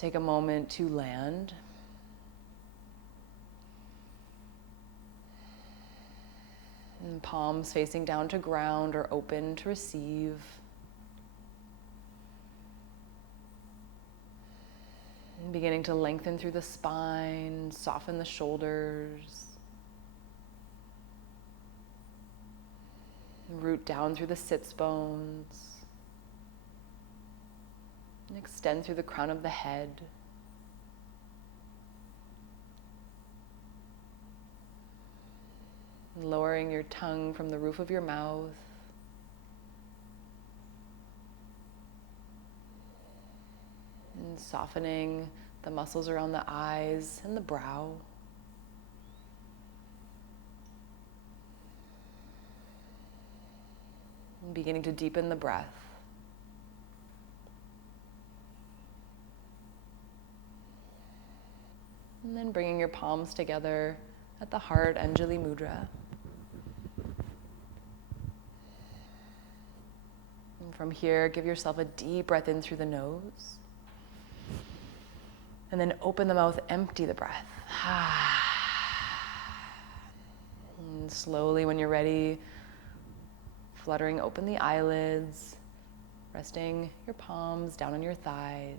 take a moment to land. And palms facing down to ground or open to receive. And beginning to lengthen through the spine, soften the shoulders. Root down through the sits bones. And extend through the crown of the head. Lowering your tongue from the roof of your mouth. And softening the muscles around the eyes and the brow. And beginning to deepen the breath. And then bringing your palms together at the heart, Anjali Mudra. And from here, give yourself a deep breath in through the nose. And then open the mouth, empty the breath. And slowly, when you're ready, fluttering open the eyelids, resting your palms down on your thighs.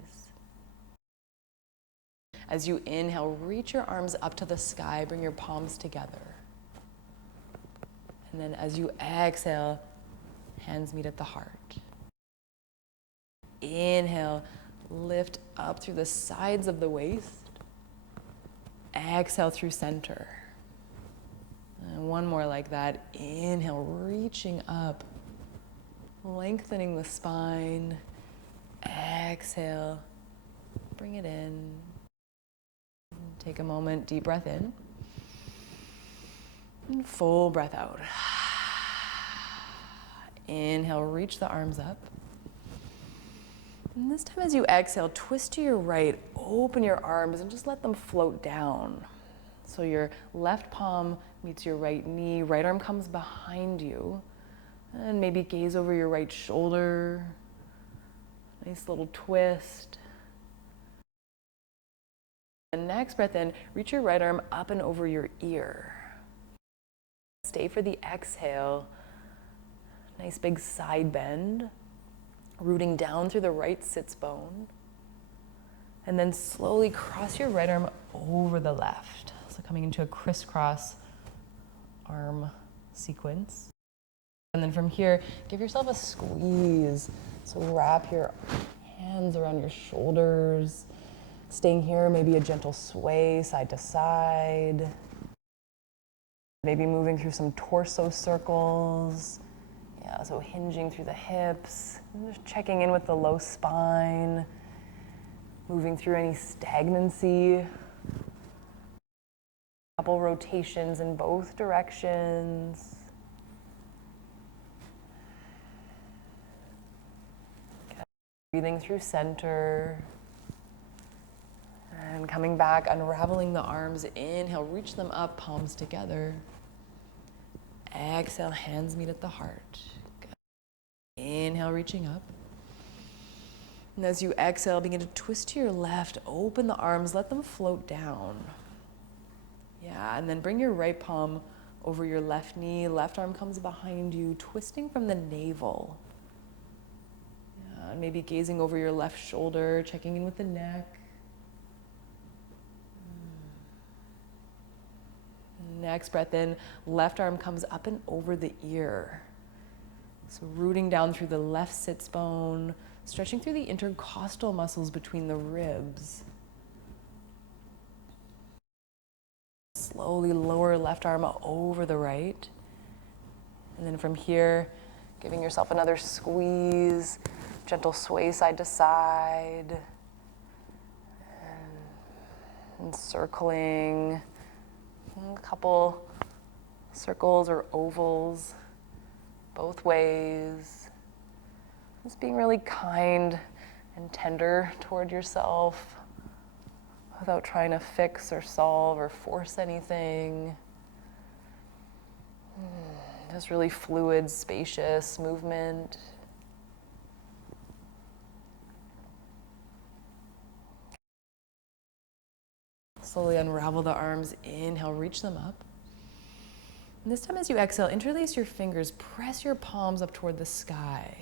As you inhale, reach your arms up to the sky, bring your palms together. And then as you exhale, hands meet at the heart. Inhale, lift up through the sides of the waist. Exhale through center. And one more like that. Inhale, reaching up, lengthening the spine. Exhale, bring it in. Take a moment, deep breath in. And full breath out. Inhale, reach the arms up. And this time as you exhale, twist to your right, open your arms and just let them float down. So your left palm meets your right knee, right arm comes behind you. And maybe gaze over your right shoulder. Nice little twist. And next breath in, reach your right arm up and over your ear. Stay for the exhale. Nice big side bend. Rooting down through the right sits bone. And then slowly cross your right arm over the left. So coming into a crisscross arm sequence. And then from here, give yourself a squeeze. So wrap your hands around your shoulders. Staying here, maybe a gentle sway side to side. Maybe moving through some torso circles. Yeah, so hinging through the hips. And just checking in with the low spine. Moving through any stagnancy. Couple rotations in both directions. Okay. Breathing through center. And coming back, unraveling the arms. Inhale, reach them up, palms together. Exhale, hands meet at the heart. Good. Inhale, reaching up. And as you exhale, begin to twist to your left, open the arms, let them float down. Yeah, and then bring your right palm over your left knee, left arm comes behind you, twisting from the navel. Yeah, and maybe gazing over your left shoulder, checking in with the neck. Next breath in, left arm comes up and over the ear. So rooting down through the left sits bone, stretching through the intercostal muscles between the ribs. Slowly lower left arm over the right. And then from here, giving yourself another squeeze, gentle sway side to side. And circling. A couple circles or ovals both ways. Just being really kind and tender toward yourself without trying to fix or solve or force anything. Just really fluid, spacious movement. Slowly unravel the arms. Inhale, reach them up. And this time as you exhale, interlace your fingers, press your palms up toward the sky.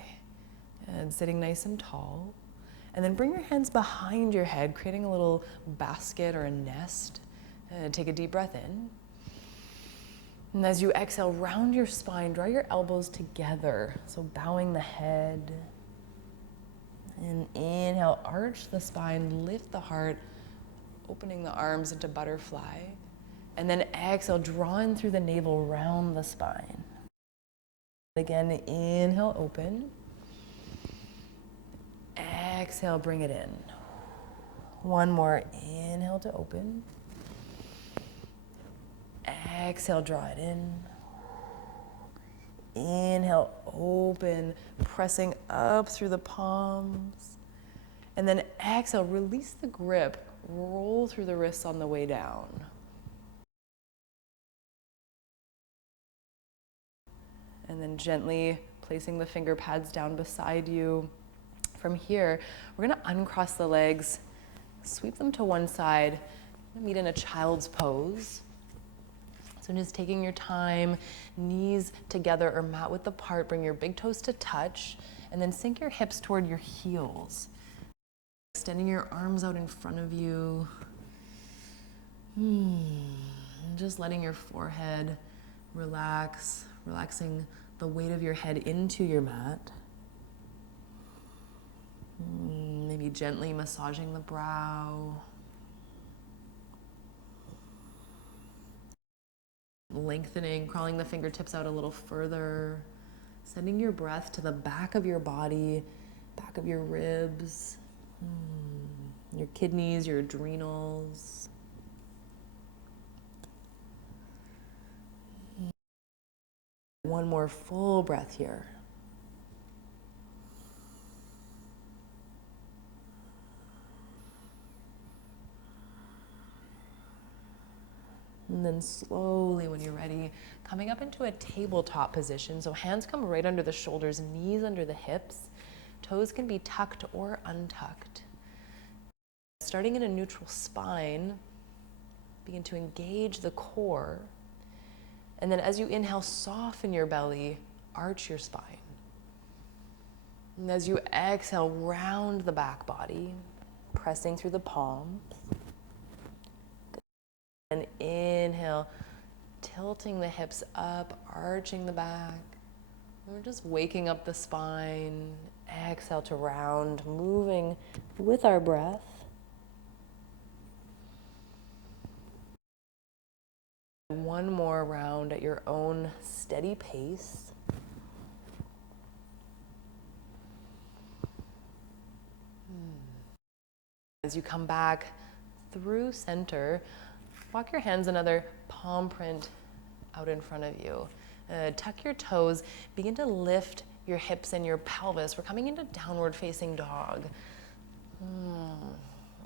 And sitting nice and tall. And then bring your hands behind your head, creating a little basket or a nest. And take a deep breath in. And as you exhale, round your spine, draw your elbows together. So bowing the head. And inhale, arch the spine, lift the heart, opening the arms into butterfly. And then exhale, draw in through the navel, round the spine. Again, inhale, open. Exhale, bring it in. One more, inhale to open. Exhale, draw it in. Inhale, open, pressing up through the palms. And then exhale, release the grip, roll through the wrists on the way down. And then gently placing the finger pads down beside you. From here, we're gonna uncross the legs, sweep them to one side, meet in a child's pose. So just taking your time, knees together or mat width apart, bring your big toes to touch, and then sink your hips toward your heels. Extending your arms out in front of you. And just letting your forehead relax, relaxing the weight of your head into your mat. Maybe gently massaging the brow. Lengthening, crawling the fingertips out a little further. Sending your breath to the back of your body, back of your ribs, your kidneys, your adrenals. One more full breath here. And then slowly, when you're ready, coming up into a tabletop position. So hands come right under the shoulders, knees under the hips. Toes can be tucked or untucked. Starting in a neutral spine, begin to engage the core. And then as you inhale, soften your belly, arch your spine. And as you exhale, round the back body, pressing through the palms. And inhale, tilting the hips up, arching the back. And we're just waking up the spine. Exhale to round, moving with our breath. One more round at your own steady pace. As you come back through center, walk your hands another palm print out in front of you. Tuck your toes, begin to lift your hips and your pelvis. We're coming into downward facing dog.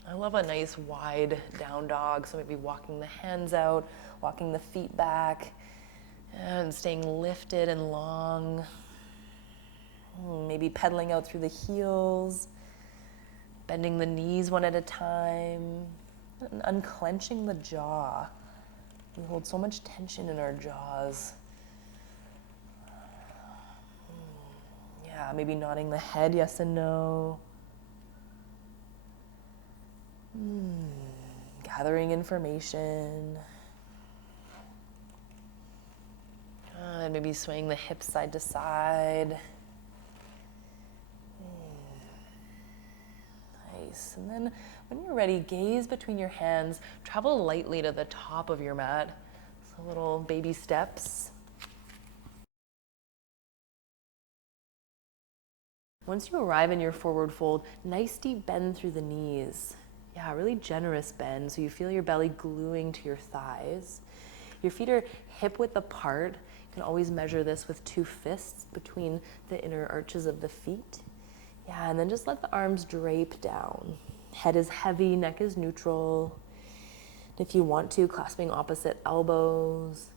I love a nice wide down dog, so maybe walking the hands out, walking the feet back, and staying lifted and long. Maybe pedaling out through the heels, bending the knees one at a time, and unclenching the jaw. We hold so much tension in our jaws. Yeah, maybe nodding the head, yes and no. Gathering information. And maybe swaying the hips side to side. Nice. And then when you're ready, gaze between your hands. Travel lightly to the top of your mat. So little baby steps. Once you arrive in your forward fold, nice deep bend through the knees. Yeah, really generous bend, so you feel your belly gluing to your thighs. Your feet are hip width apart. You can always measure this with 2 fists between the inner arches of the feet. Yeah, and then just let the arms drape down. Head is heavy, neck is neutral. If you want to, clasping opposite elbows.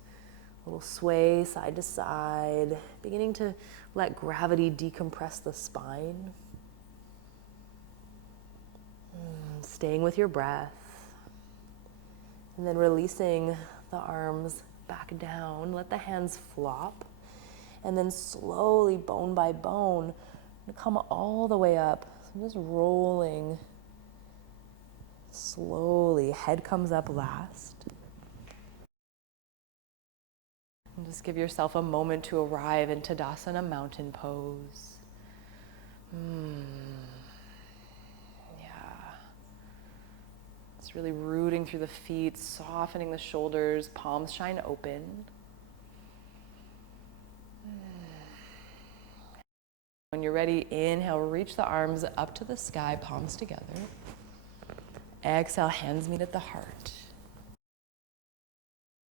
A little sway side to side. Beginning to let gravity decompress the spine. Staying with your breath. And then releasing the arms back down, let the hands flop. And then slowly, bone by bone, come all the way up. So I'm just rolling slowly. Head comes up last. And just give yourself a moment to arrive in Tadasana mountain pose. Yeah. It's really rooting through the feet, softening the shoulders, palms shine open. When you're ready, inhale, reach the arms up to the sky, palms together. Exhale, hands meet at the heart.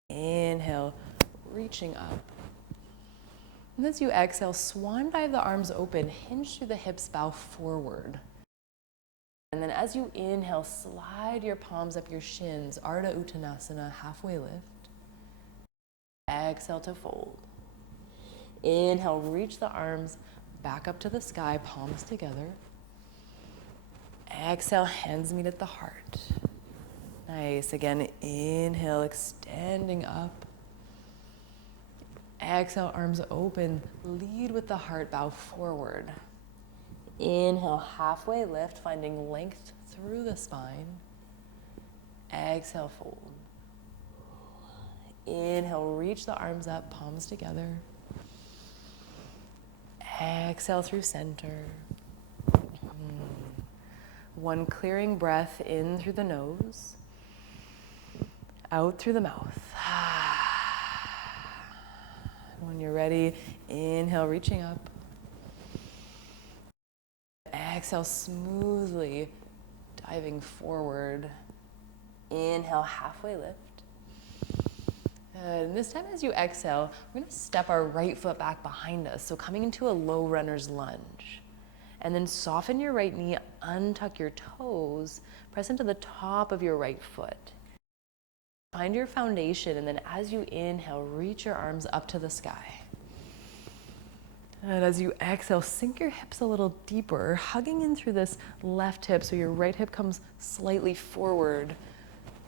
Inhale, reaching up. And as you exhale, swan dive the arms open, hinge through the hips, bow forward. And then as you inhale, slide your palms up your shins, Ardha Uttanasana, halfway lift. Exhale to fold. Inhale, reach the arms back up to the sky, palms together. Exhale, hands meet at the heart. Nice. Again, inhale, extending up. Exhale, arms open. Lead with the heart, bow forward. Inhale, halfway lift, finding length through the spine. Exhale, fold. Inhale, reach the arms up, palms together. Exhale through center. One clearing breath in through the nose, out through the mouth. When you're ready, inhale, reaching up. Exhale, smoothly diving forward. Inhale, halfway lift. And this time as you exhale, we're going to step our right foot back behind us. So coming into a low runner's lunge. And then soften your right knee, untuck your toes, press into the top of your right foot. Find your foundation, and then as you inhale, reach your arms up to the sky. And as you exhale, sink your hips a little deeper, hugging in through this left hip so your right hip comes slightly forward.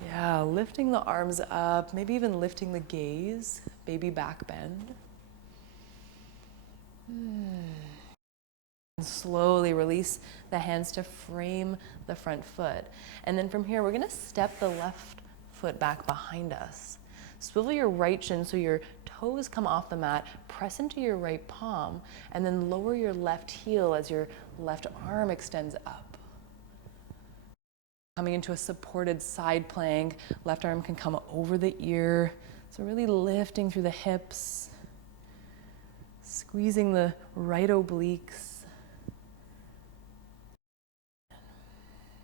Yeah, lifting the arms up, maybe even lifting the gaze, baby back bend. And slowly release the hands to frame the front foot. And then from here, we're gonna step the left foot back behind us. Swivel your right shin so your toes come off the mat, press into your right palm, and then lower your left heel as your left arm extends up. Coming into a supported side plank, left arm can come over the ear. So really lifting through the hips, squeezing the right obliques.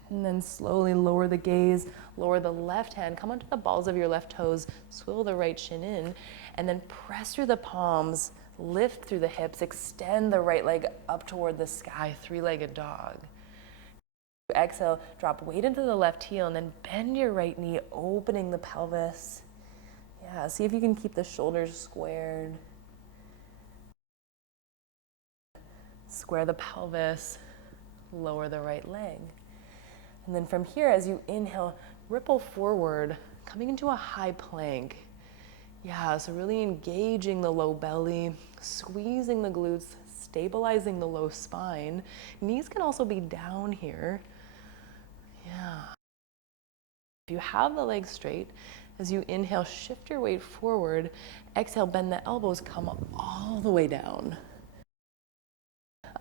And then slowly lower the gaze, lower the left hand, come onto the balls of your left toes, swivel the right shin in, and then press through the palms, lift through the hips, extend the right leg up toward the sky, three-legged dog. Exhale, drop weight into the left heel, and then bend your right knee, opening the pelvis. Yeah, see if you can keep the shoulders squared. Square the pelvis, lower the right leg. And then from here, as you inhale, ripple forward, coming into a high plank. Yeah, so really engaging the low belly, squeezing the glutes, stabilizing the low spine. Knees can also be down here. Yeah. If you have the legs straight, as you inhale, shift your weight forward. Exhale, bend the elbows, come all the way down.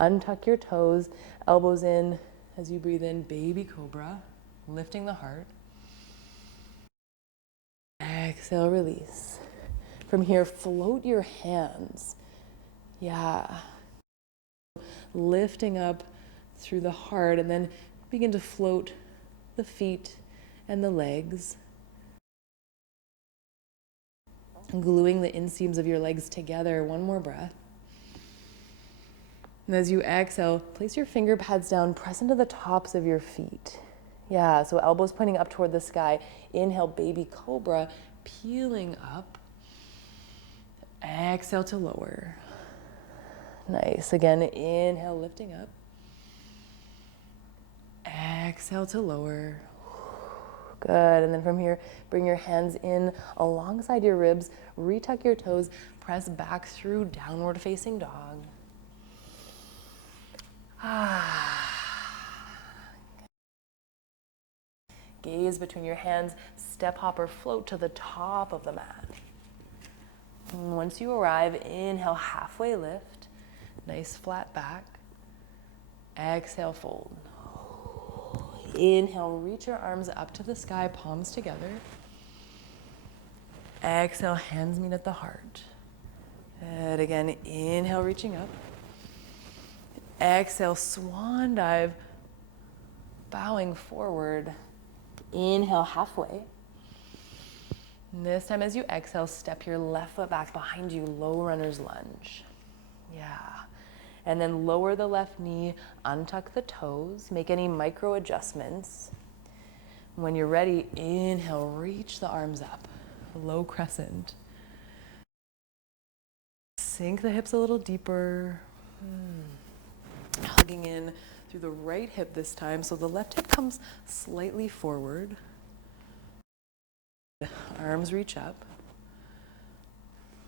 Untuck your toes, elbows in. As you breathe in, baby cobra, lifting the heart. Exhale, release. From here, float your hands. Yeah. Lifting up through the heart, and then begin to float the feet and the legs. Gluing the inseams of your legs together. One more breath. And as you exhale, place your finger pads down, press into the tops of your feet. Yeah, so elbows pointing up toward the sky. Inhale, baby cobra, peeling up. Exhale to lower. Nice. Again, inhale, lifting up. Exhale to lower. Good, and then from here, bring your hands in alongside your ribs, retuck your toes, press back through downward facing dog. Gaze between your hands, step, hop, or float to the top of the mat. And once you arrive, inhale, halfway lift, nice flat back. Exhale, fold. Inhale, reach your arms up to the sky, palms together. Exhale, hands meet at the heart. And again, inhale, reaching up. Exhale, swan dive, bowing forward. Inhale, halfway. And this time as you exhale, step your left foot back behind you, low runner's lunge. Yeah. And then lower the left knee, untuck the toes, make any micro adjustments. When you're ready, inhale, reach the arms up, low crescent. Sink the hips a little deeper. Hugging in through the right hip this time, so the left hip comes slightly forward. Arms reach up.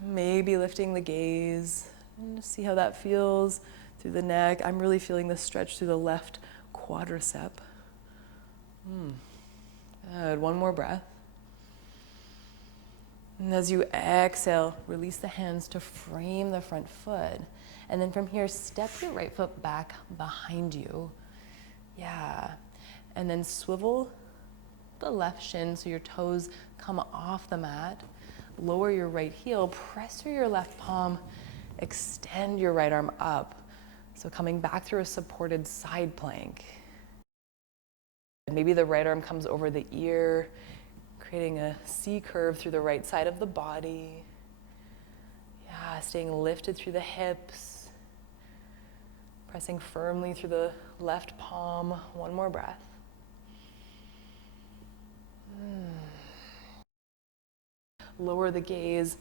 Maybe lifting the gaze. And just see how that feels through the neck. I'm really feeling the stretch through the left quadricep. Good. One more breath. And as you exhale, release the hands to frame the front foot. And then from here, step your right foot back behind you. Yeah. And then swivel the left shin so your toes come off the mat. Lower your right heel, press through your left palm, extend your right arm up. So coming back through a supported side plank. Maybe the right arm comes over the ear, creating a C curve through the right side of the body. Yeah, staying lifted through the hips. Pressing firmly through the left palm. One more breath. Lower the gaze,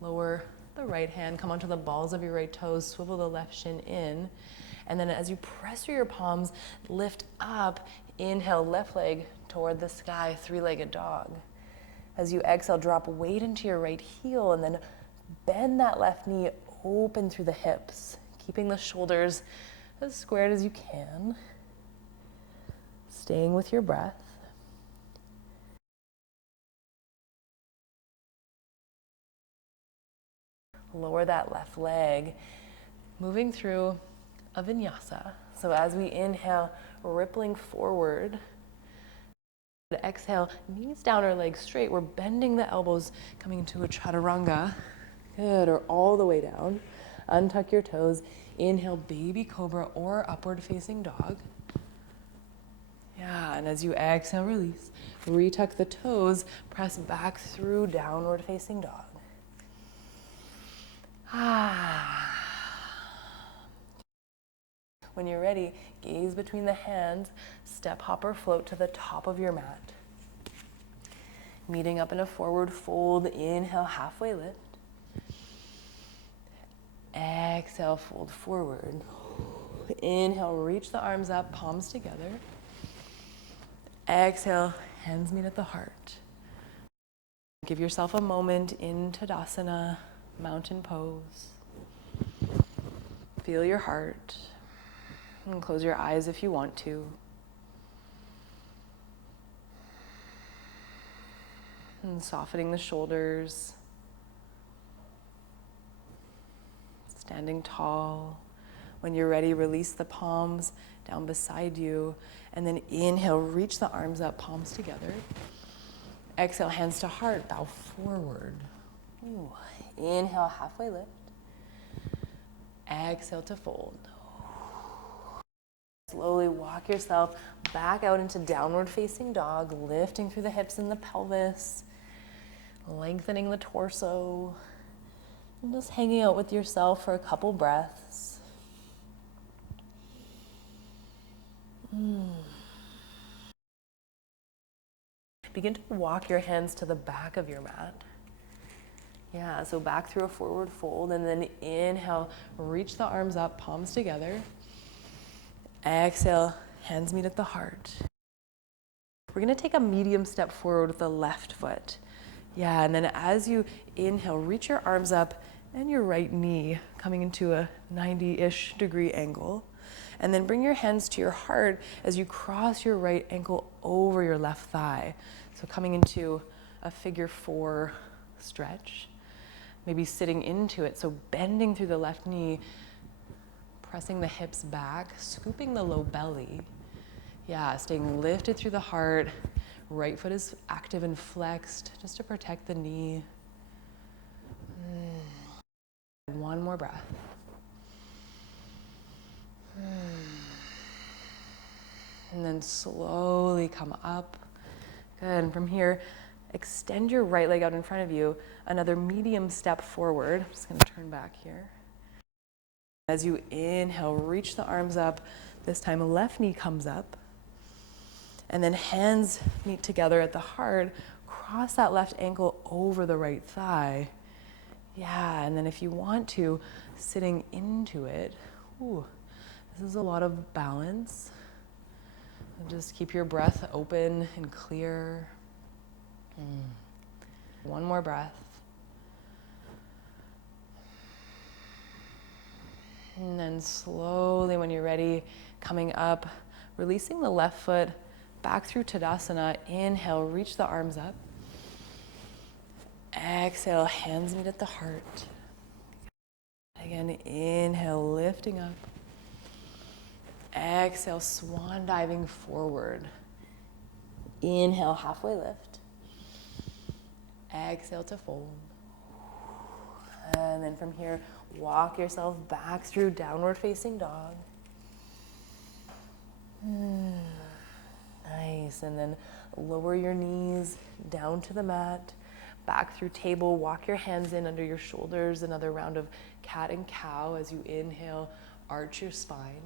lower the right hand, come onto the balls of your right toes, swivel the left shin in. And then as you press through your palms, lift up, inhale, left leg toward the sky, three-legged dog. As you exhale, drop weight into your right heel and then bend that left knee open through the hips, keeping the shoulders as squared as you can. Staying with your breath. Lower that left leg, moving through a vinyasa. So as we inhale, rippling forward. Exhale, knees down or legs straight. We're bending the elbows, coming into a chaturanga. Good, or all the way down. Untuck your toes. Inhale, baby cobra or upward facing dog. Yeah, and as you exhale, release. Retuck the toes, press back through downward facing dog. When you're ready, gaze between the hands, step, hop, or float to the top of your mat. Meeting up in a forward fold, inhale, halfway lift. Exhale, fold forward. Inhale, reach the arms up, palms together. Exhale, hands meet at the heart. Give yourself a moment in Tadasana, mountain pose. Feel your heart. And close your eyes if you want to. And softening the shoulders. Standing tall. When you're ready, release the palms down beside you. And then inhale, reach the arms up, palms together. Exhale, hands to heart, bow forward. Ooh. Inhale, halfway lift. Exhale to fold. Slowly walk yourself back out into downward facing dog, lifting through the hips and the pelvis, lengthening the torso, and just hanging out with yourself for a couple breaths. Begin to walk your hands to the back of your mat. Yeah, so back through a forward fold, and then inhale, reach the arms up, palms together. Exhale, hands meet at the heart. We're gonna take a medium step forward with the left foot. Yeah, and then as you inhale, reach your arms up and your right knee coming into a 90-ish degree angle. And then bring your hands to your heart as you cross your right ankle over your left thigh. So coming into a figure 4 stretch, maybe sitting into it. So bending through the left knee, pressing the hips back, scooping the low belly. Yeah, staying lifted through the heart. Right foot is active and flexed just to protect the knee. One more breath. And then slowly come up. Good, and from here, extend your right leg out in front of you. Another medium step forward. I'm just gonna turn back here. As you inhale, reach the arms up. This time, left knee comes up. And then hands meet together at the heart. Cross that left ankle over the right thigh. Yeah, and then if you want to, sitting into it. Ooh, this is a lot of balance. And just keep your breath open and clear. One more breath. And then slowly, when you're ready, coming up, releasing the left foot back through Tadasana. Inhale, reach the arms up. Exhale, hands meet at the heart. Again, inhale, lifting up. Exhale, swan diving forward. Inhale, halfway lift. Exhale to fold. And then from here, walk yourself back through downward facing dog. Nice, and then lower your knees down to the mat, back through table, walk your hands in under your shoulders, another round of cat and cow as you inhale, arch your spine,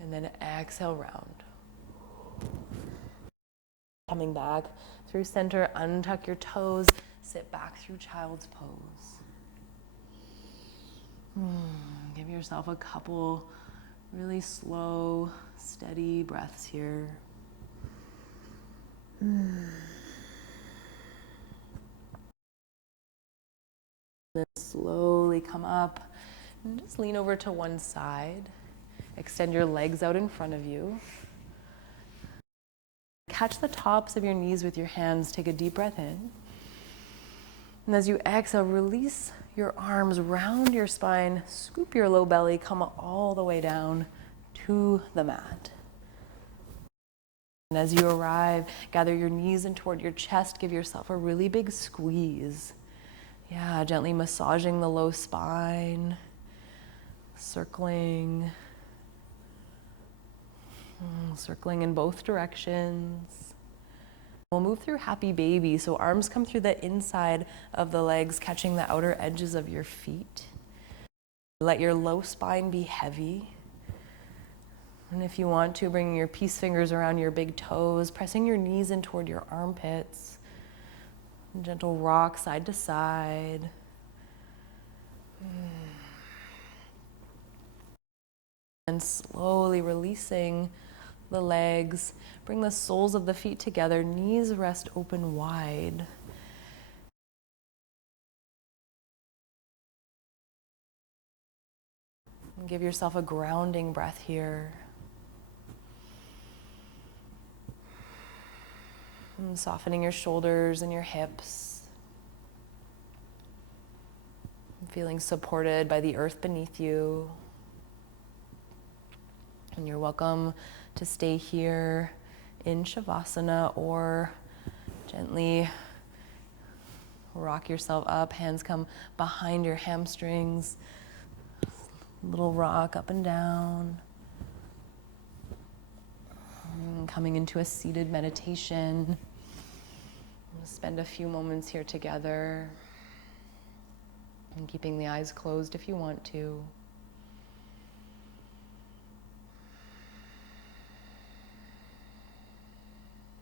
and then exhale round. Coming back through center, untuck your toes, sit back through child's pose. Give yourself a couple really slow, steady breaths here. Then slowly come up and just lean over to one side. Extend your legs out in front of you. Catch the tops of your knees with your hands. Take a deep breath in. And as you exhale, release your arms round your spine. Scoop your low belly. Come all the way down to the mat. And as you arrive, gather your knees in toward your chest. Give yourself a really big squeeze. Yeah, gently massaging the low spine. Circling in both directions. We'll move through happy baby. So arms come through the inside of the legs, catching the outer edges of your feet. Let your low spine be heavy. And if you want to, bring your peace fingers around your big toes, pressing your knees in toward your armpits. Gentle rock side to side. And slowly releasing the legs. Bring the soles of the feet together. Knees rest open wide. And give yourself a grounding breath here. And softening your shoulders and your hips. Feeling supported by the earth beneath you. And you're welcome to stay here in Shavasana or gently rock yourself up. Hands come behind your hamstrings. Little rock up and down. And coming into a seated meditation. We'll spend a few moments here together. And keeping the eyes closed if you want to.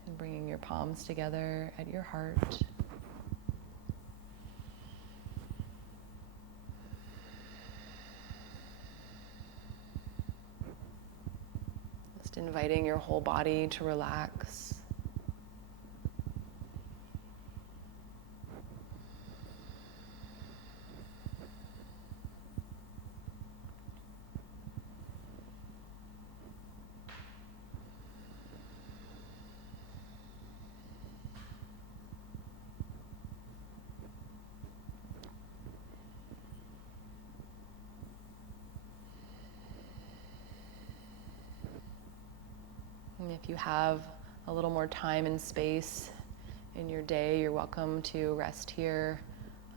And bringing your palms together at your heart. Just inviting your whole body to relax. And if you have a little more time and space in your day, you're welcome to rest here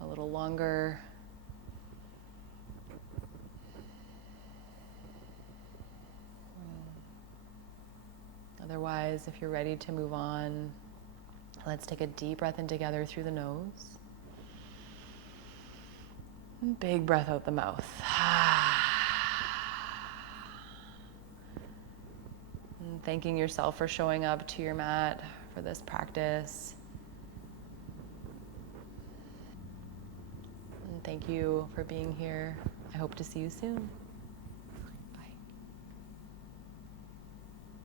a little longer. Otherwise, if you're ready to move on, let's take a deep breath in together through the nose. And big breath out the mouth. And thanking yourself for showing up to your mat for this practice. And thank you for being here. I hope to see you soon.